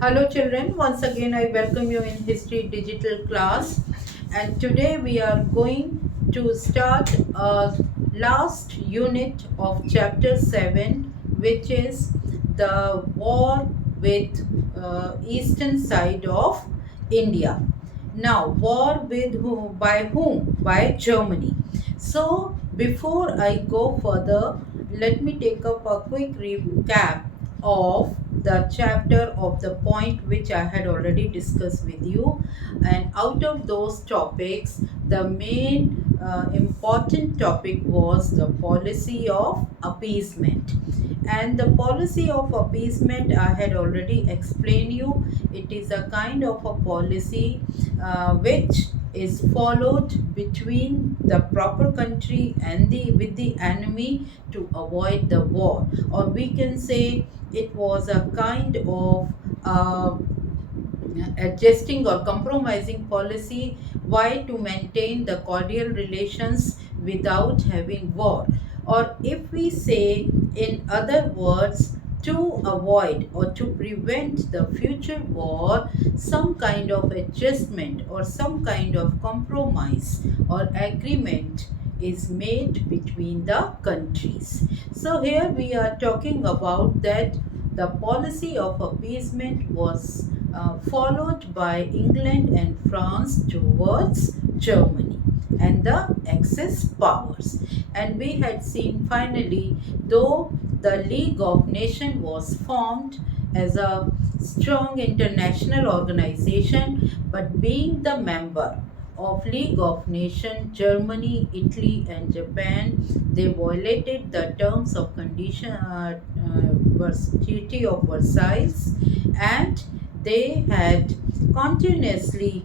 Hello children, once again I welcome you in History Digital class, and today we are going to start a last unit of chapter 7, which is the war with eastern side of India. Now, war with whom? By whom? By Germany. So before I go further, let me take up a quick recap of the chapter of the point which I had already discussed with you. And out of those topics, the main important topic was the policy of appeasement. And the policy of appeasement I had already explained you. It is a kind of a policy which is followed between the proper country and the with the enemy to avoid the war, or we can say it was a kind of uh, adjusting or compromising policy. Why? To maintain the cordial relations without having war, or if we say in other words, to avoid or to prevent the future war, some kind of adjustment or some kind of compromise or agreement is made between the countries. So here we are talking about that the policy of appeasement was followed by England and France towards Germany and the Axis powers. And we had seen finally, though the League of Nations was formed as a strong international organization, but being the member of League of Nations, Germany, Italy and Japan, they violated the terms of Treaty of Versailles, and they had continuously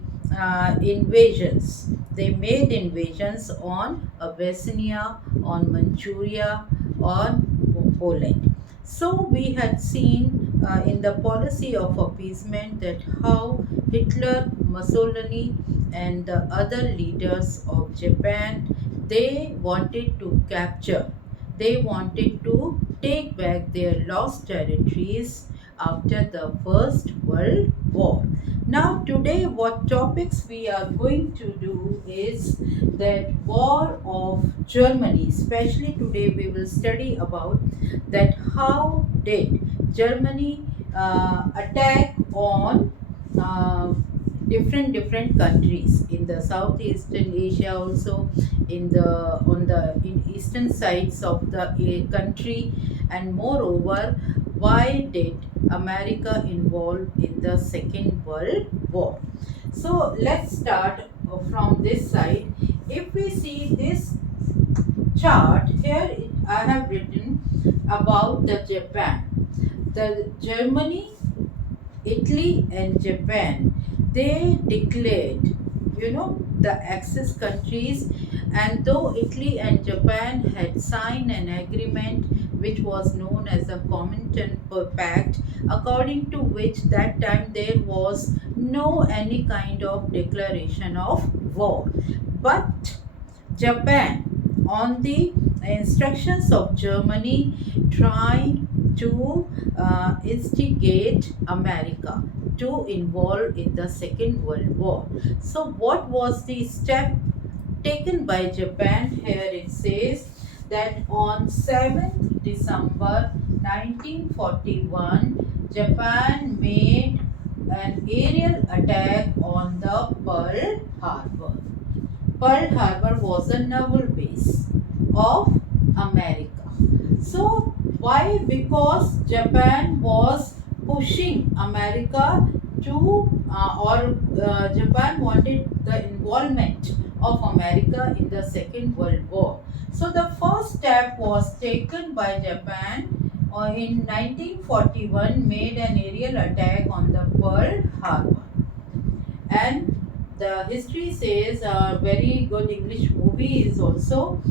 invasions. They made invasions on Abyssinia, on Manchuria, on Poland. So we had seen in the policy of appeasement that how Hitler, Mussolini, and the other leaders of Japan, they wanted to capture, they wanted to take back their lost territories after the First World War. Now, today, what topics we are going to do is that War of Germany. Especially today, we will study about that how did Germany attack on uh, different countries in the Southeastern Asia, also in the in eastern sides of the country, and moreover, why did America involved in the Second World War. So let's start from this side. If we see this chart here, I have written about the Japan, the Germany, Italy and Japan, they declared, the Axis countries, and though Italy and Japan had signed an agreement which was known as the Comintern Pact, according to which that time there was no any kind of declaration of war. But Japan, on the instructions of Germany, tried to instigate America to involve in the Second World War. So, what was the step taken by Japan? Here it says that on 7th December 1941, Japan made an aerial attack on the Pearl Harbor. Pearl Harbor was a naval base of America. So, why? Because Japan was pushing America to, Japan wanted the involvement of America in the Second World War. So, the first step was taken by Japan in 1941, made an aerial attack on the Pearl Harbor. And the history says a very good English movie is also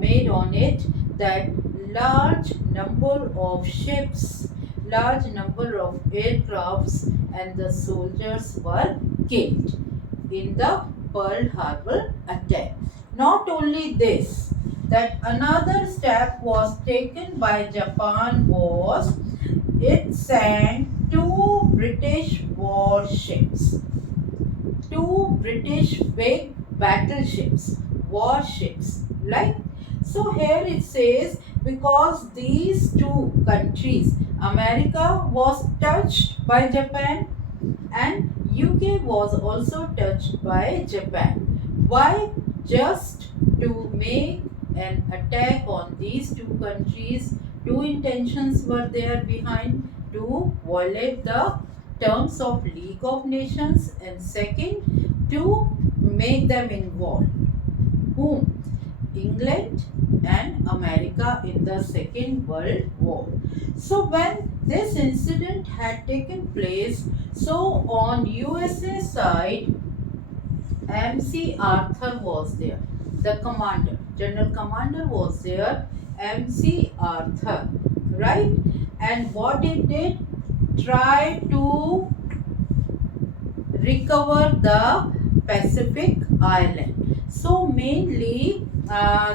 made on it, that large number of ships, large number of aircrafts and the soldiers were killed in the Pearl Harbor attack. Not only this, that another step was taken by Japan was it sent two British warships, two British big battleships, warships, like. So here it says, because these two countries, America was touched by Japan and UK was also touched by Japan. Why? Just to make an attack on these two countries. Two intentions were there behind: to violate the terms of League of Nations, and second, to make them involved. Whom? England and America in the Second World War. So when this incident had taken place, so on USA side, MC Arthur was there. The commander, General Commander was there, MC Arthur, right? And what it did? Try to recover the Pacific island. So mainly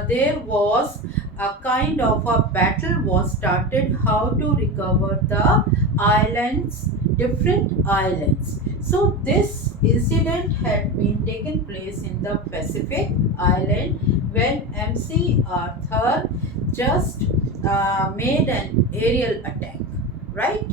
there was a kind of a battle was started how to recover the islands, different islands. So this incident had been taken place in the Pacific island when MC Arthur just made an aerial attack, right?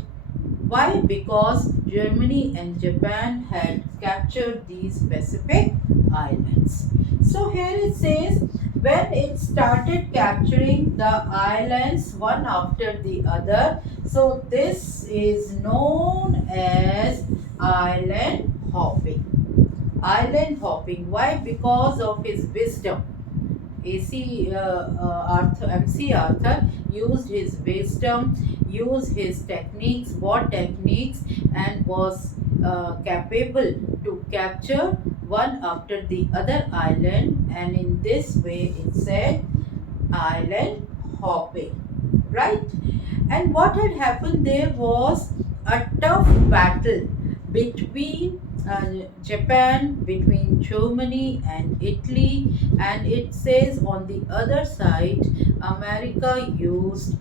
Why? Because Germany and Japan had captured these Pacific islands. So here it says, when it started capturing the islands one after the other, so this is known as island hopping. Island hopping. Why? Because of his wisdom. MC Arthur used his wisdom, used his techniques, war techniques, and was capable to capture one after the other island, and in this way it said island hopping, right? And what had happened there was a tough battle between Japan, between Germany and Italy, and it says on the other side, America used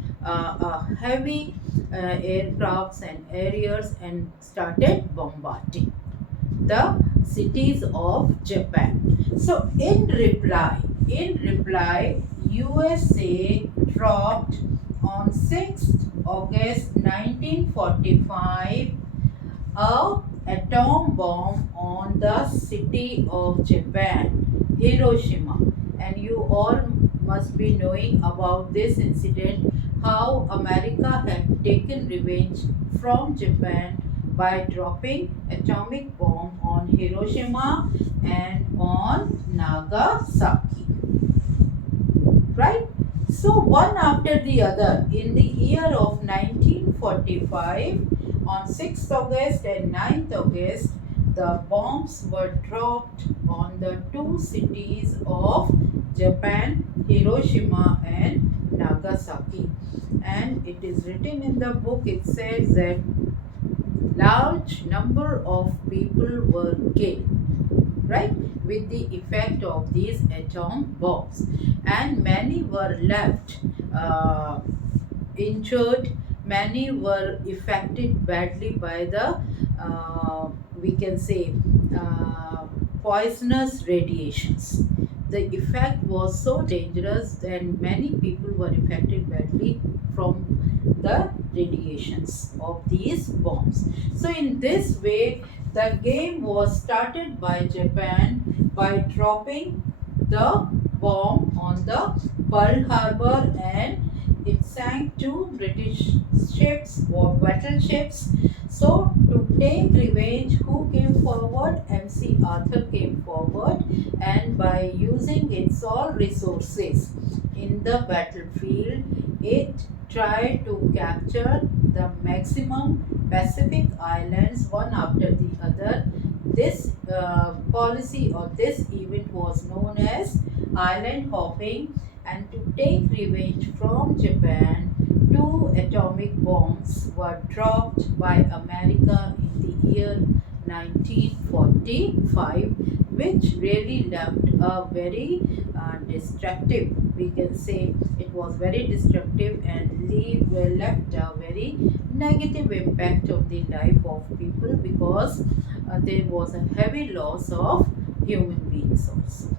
heavy aircrafts and aerials and started bombarding the cities of Japan. So in reply, USA dropped on 6th August 1945 a atom bomb on the city of Japan, Hiroshima. And you all must be knowing about this incident, how America had taken revenge from Japan by dropping atomic bomb on Hiroshima and on Nagasaki, right? So one after the other, in the year of 1945, on 6th August and 9th August, the bombs were dropped on the two cities of Japan, Hiroshima and Nagasaki. And it is written in the book, it says that large number of people were killed, right, with the effect of these atom bombs, and many were left injured. Many were affected badly by the we can say poisonous radiations. The effect was so dangerous and many people were affected badly from the radiations of these bombs. So in this way, the game was started by Japan by dropping the bomb on the Pearl Harbor, and it sank two British ships or battleships. So to take revenge, who came forward? MC Arthur came forward, and by using its all resources in the battlefield, it tried to capture the maximum Pacific islands one after the other. This policy or this event was known as island hopping, and to take revenge from Japan, two atomic bombs were dropped by America in the year 1945, which really left a very destructive, we can say it was very destructive, and left a very negative impact on the life of people, because there was a heavy loss of human beings also.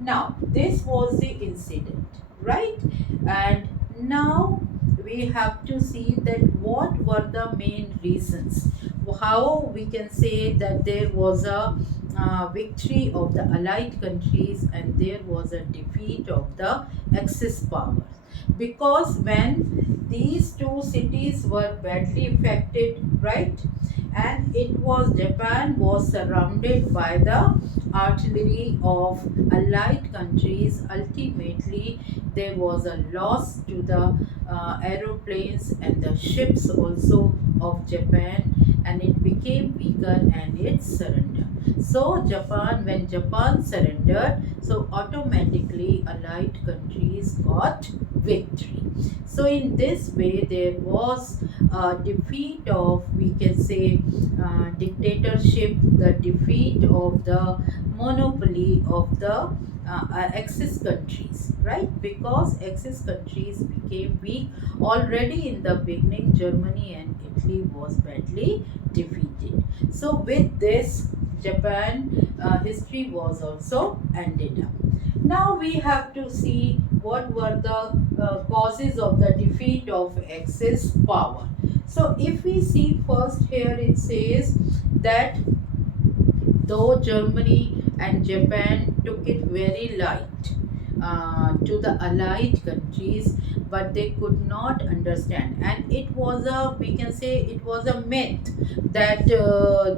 Now, this was the incident, right? And now we have to see that what were the main reasons. How we can say that there was a victory of the Allied countries and there was a defeat of the Axis powers. Because when these two cities were badly affected, right? And it was Japan was surrounded by the artillery of allied countries. Ultimately there was a loss to the aeroplanes and the ships also of Japan, and it became weaker and it surrendered. So Japan, when Japan surrendered, so automatically allied countries got victory. So in this way there was a defeat of, we can say, dictatorship, the defeat of the monopoly of the Axis countries, right? Because Axis countries became weak already in the beginning. Germany and Italy was badly defeated. So with this, Japan history was also ended up. Now we have to see what were the causes of the defeat of Axis power. So if we see first here, it says that though Germany and Japan took it very light to the allied countries, but they could not understand. And it was a, we can say, it was a myth that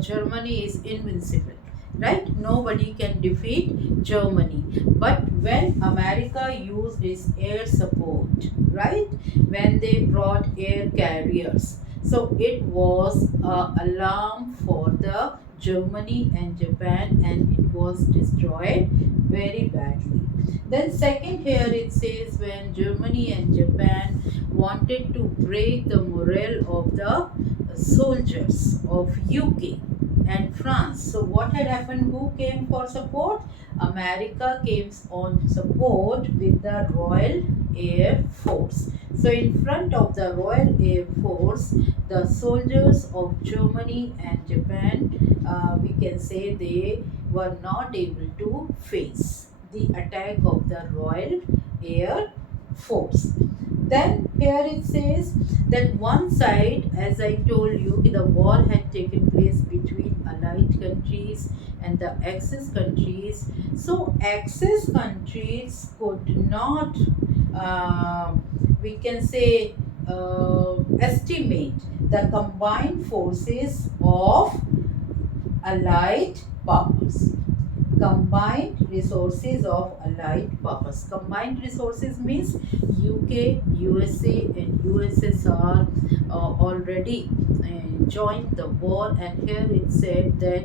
Germany is invincible. Right? Nobody can defeat Germany. But when America used its air support, right? When they brought air carriers, so it was a alarm for the Germany and Japan, and it was destroyed very badly. Then second here it says when Germany and Japan wanted to break the morale of the soldiers of UK and France. So what had happened? Who came for support? America came on support with the Royal Air Force. So in front of the Royal Air Force, the soldiers of Germany and Japan, we can say they were not able to face the attack of the Royal Air Force. Then here it says that one side, as I told you, the war had taken place between allied countries and the Axis countries. So Axis countries could not, we can say, estimate the combined forces of allied powers. Combined resources of allied powers. Combined resources means UK, USA and USSR already joined the war, and here it said that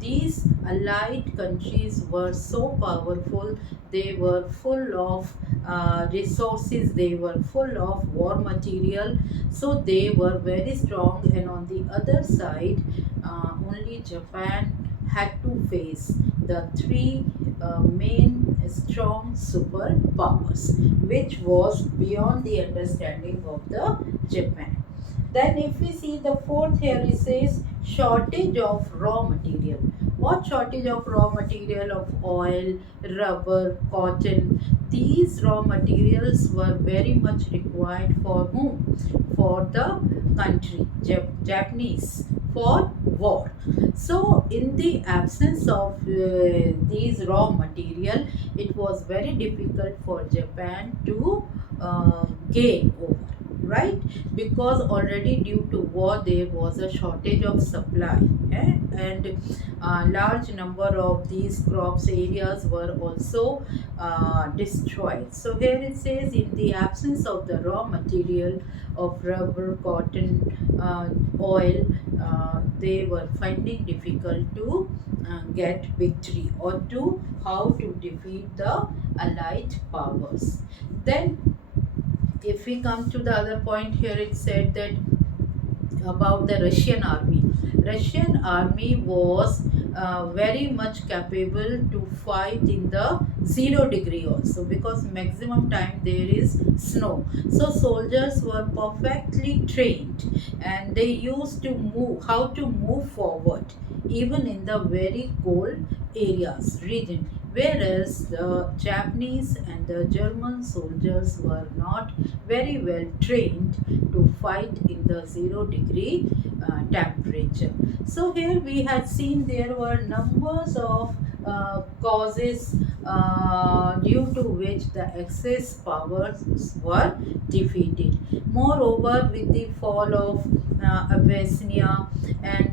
these allied countries were so powerful, they were full of resources, they were full of war material, so they were very strong. And on the other side, only Japan had to face the three main strong superpowers, which was beyond the understanding of the Japan. Then if we see the fourth here, it says shortage of raw material. What shortage of raw material? Of oil, rubber, cotton. These raw materials were very much required for whom? For the country, Japanese, for war. So in the absence of these raw material, it was very difficult for Japan to gain over, right? Because already due to war there was a shortage of supply, and large number of these crops areas were also destroyed. So here it says in the absence of the raw material of rubber, cotton, oil, they were finding difficult to get victory, or to how to defeat the allied powers. Then if we come to the other point here, it said that about the Russian army. Russian army was very much capable to fight in the 0 degree also, because maximum time there is snow. So soldiers were perfectly trained, and they used to move how to move forward even in the very cold areas region, whereas the Japanese and the German soldiers were not very well trained to fight in the 0 degree temperature. So here we had seen there were numbers of causes due to which the Axis powers were defeated. Moreover, with the fall of Abyssinia, and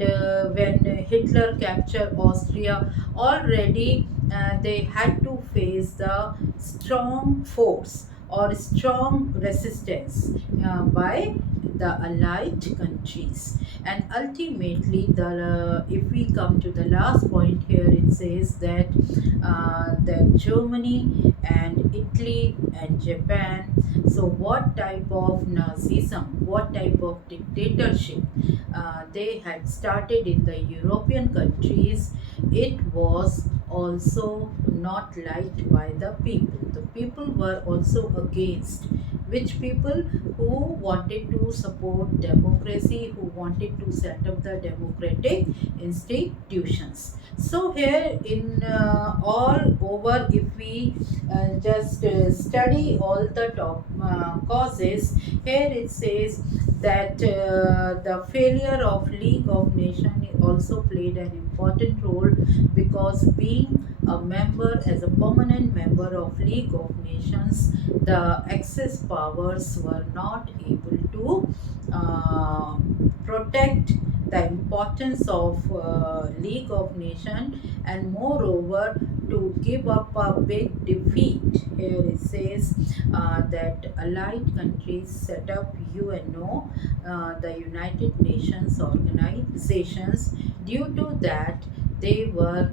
when Hitler captured Austria, already they had to face the strong force or strong resistance by the allied countries. And ultimately, if we come to the last point here, it says that Germany and Italy and Japan, so what type of Nazism, what type of dictatorship they had started in the European countries, it was also not liked by the people. The people were also against. Which people? Who wanted to support democracy, who wanted to set up the democratic institutions. So here in all over, if we just study all the top causes, here it says that the failure of League of Nations also played an important role, because being a member, as a permanent member of League of Nations, the Axis powers were not able to protect the importance of League of Nations, and moreover to give up a big defeat. Here it says that allied countries set up UNO, the United Nations organizations. Due to that, they were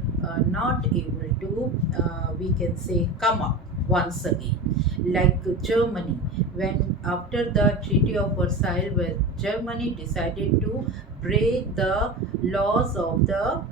not able to, we can say, come up once again. Like Germany, when after the Treaty of Versailles, where Germany decided to break the laws of the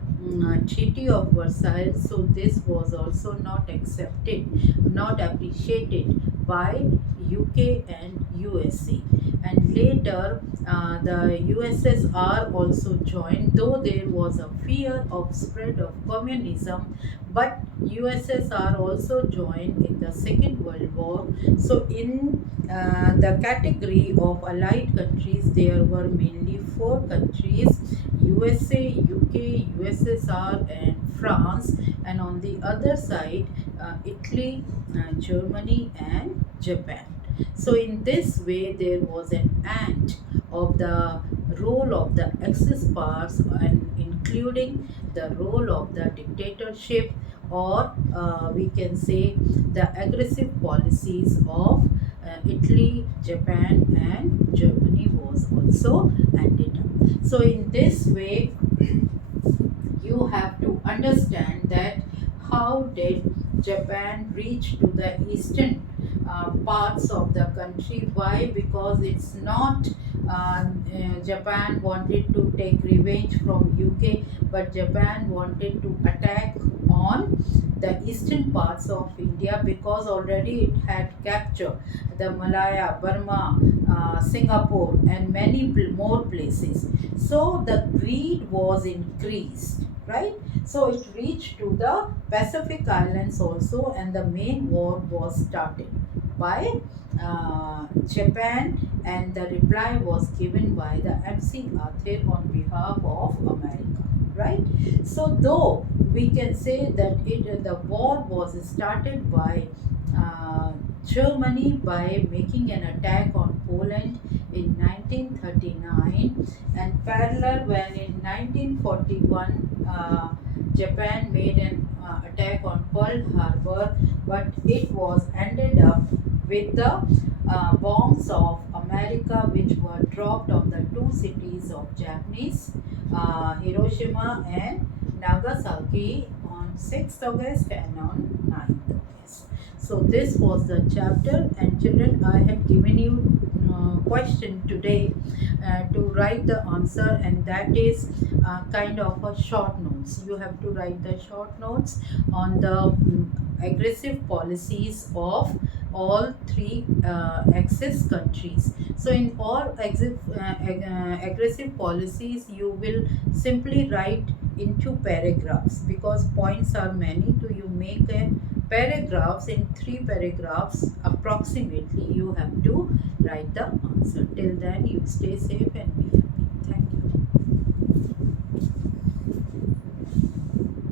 Treaty of Versailles, so this was also not accepted, not appreciated by UK and USA. And later, the USSR also joined, though there was a fear of spread of communism, but USSR also joined in the Second World War. So in the category of allied countries, there were mainly four countries: USA, UK, USSR, and France. And on the other side, Italy, Germany, and Japan. So in this way, there was an end of the role of the Axis powers, and including the role of the dictatorship, or we can say the aggressive policies of Italy, Japan, and Germany was also ended up. So in this way, you have to understand that how did Japan reach to the eastern parts of the country. Why? Because it's not Japan wanted to take revenge from UK, but Japan wanted to attack on the eastern parts of India, because already it had captured the Malaya, Burma, Singapore, and many more places. So the greed was increased, right? So it reached to the Pacific Islands also, and the main war was started by Japan, and the reply was given by the MC Arthur on behalf of America, right? So though we can say that the war was started by Germany by making an attack on Poland in 1939, and parallel when in 1941 Japan made an attack on Pearl Harbor, but it was ended up with the bombs of America, which were dropped on the two cities of Japanese, Hiroshima and Nagasaki, on 6th August and on 9th August. So this was the chapter, and children, I had given you question today to write the answer, and that is kind of a short notes. You have to write the short notes on the aggressive policies of all three Axis countries. So in all aggressive policies, you will simply write in two paragraphs, because points are many. So you make a paragraphs, in three paragraphs approximately you have to write the answer. Till then, you stay safe and be happy.